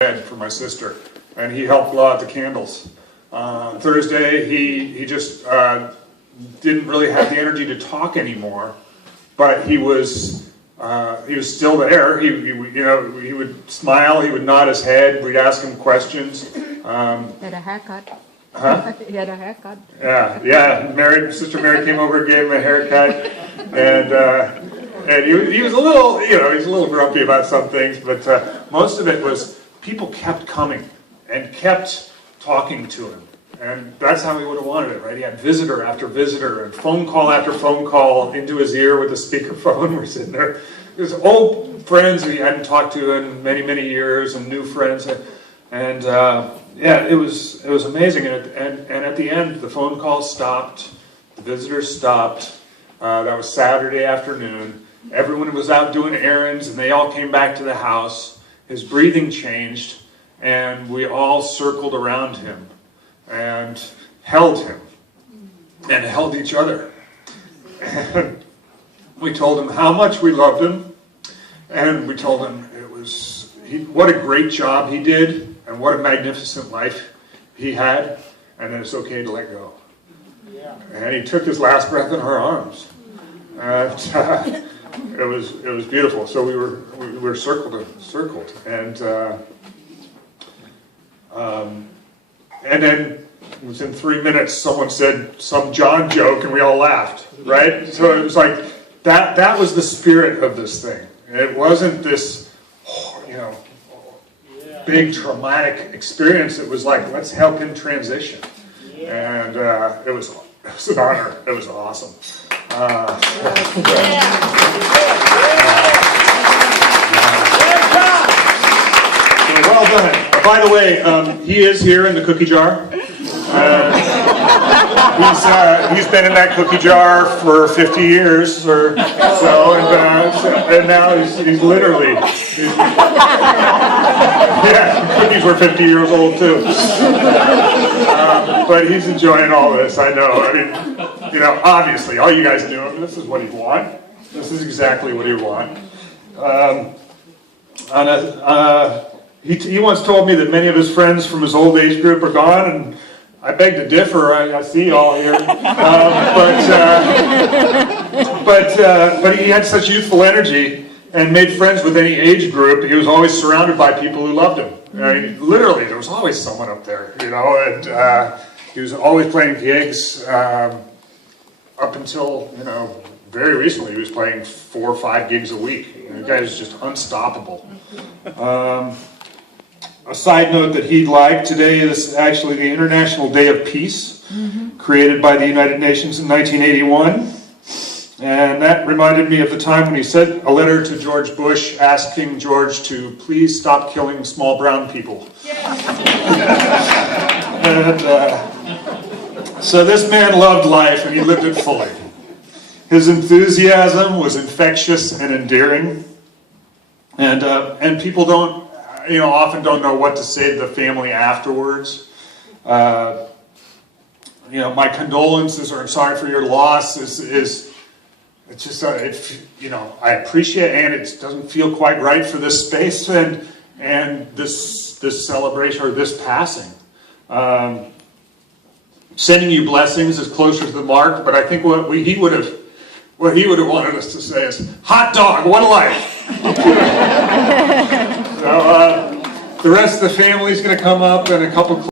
bed for my sister, and he helped blow out the candles. Thursday, he just didn't really have the energy to talk anymore, but he was still there. He would smile, he would nod his head, we'd ask him questions. He had a haircut. Huh? He had a haircut. Yeah. Sister Mary came over and gave him a haircut, and he was a little, he's a little grumpy about some things, but most of it was people kept coming and kept talking to him, and that's how he would have wanted it, right? He had visitor after visitor and phone call after phone call into his ear with a speakerphone. We're sitting there. There's old friends he hadn't talked to in many, many years, and new friends, and yeah, it was amazing. And at the end, the phone calls stopped, the visitors stopped. That was Saturday afternoon. Everyone was out doing errands, and they all came back to the house. His breathing changed, and we all circled around him and held him and held each other. And we told him how much we loved him, and we told him what a great job he did and what a magnificent life he had, and that it's okay to let go. Yeah. And he took his last breath in our arms. And it was beautiful. So we were circled, and then within 3 minutes, someone said some John joke, and we all laughed. Right? So it was like that was the spirit of this thing. It wasn't this, big traumatic experience. It was like, let's help him transition, and it was an honor. It was awesome. Well done. By the way, he is here in the cookie jar. He's been in that cookie jar for 50 years or so, and now he's literally. Yeah, cookies were 50 years old too. But he's enjoying all this. I know. I mean, obviously, all you guys knew, this is what he'd want. This is exactly what he'd want. He once told me that many of his friends from his old age group are gone, and I beg to differ. I see you all here, but he had such youthful energy and made friends with any age group. He was always surrounded by people who loved him. I mean, literally, there was always someone up there, and he was always playing gigs. Up until very recently, he was playing 4 or 5 gigs a week. The guy was just unstoppable. A side note that he'd like, today is actually the International Day of Peace, created by the United Nations in 1981. And that reminded me of the time when he sent a letter to George Bush asking George to please stop killing small brown people. And so this man loved life, and he lived it fully. His enthusiasm was infectious and endearing. And people often don't know what to say to the family afterwards. My condolences, or I'm sorry for your loss, it's just I appreciate it, and it doesn't feel quite right for this space and this celebration or this passing. Sending you blessings is closer to the mark, but I think what he would have wanted us to say is, hot dog, what a life. So the rest of the family is going to come up, and a couple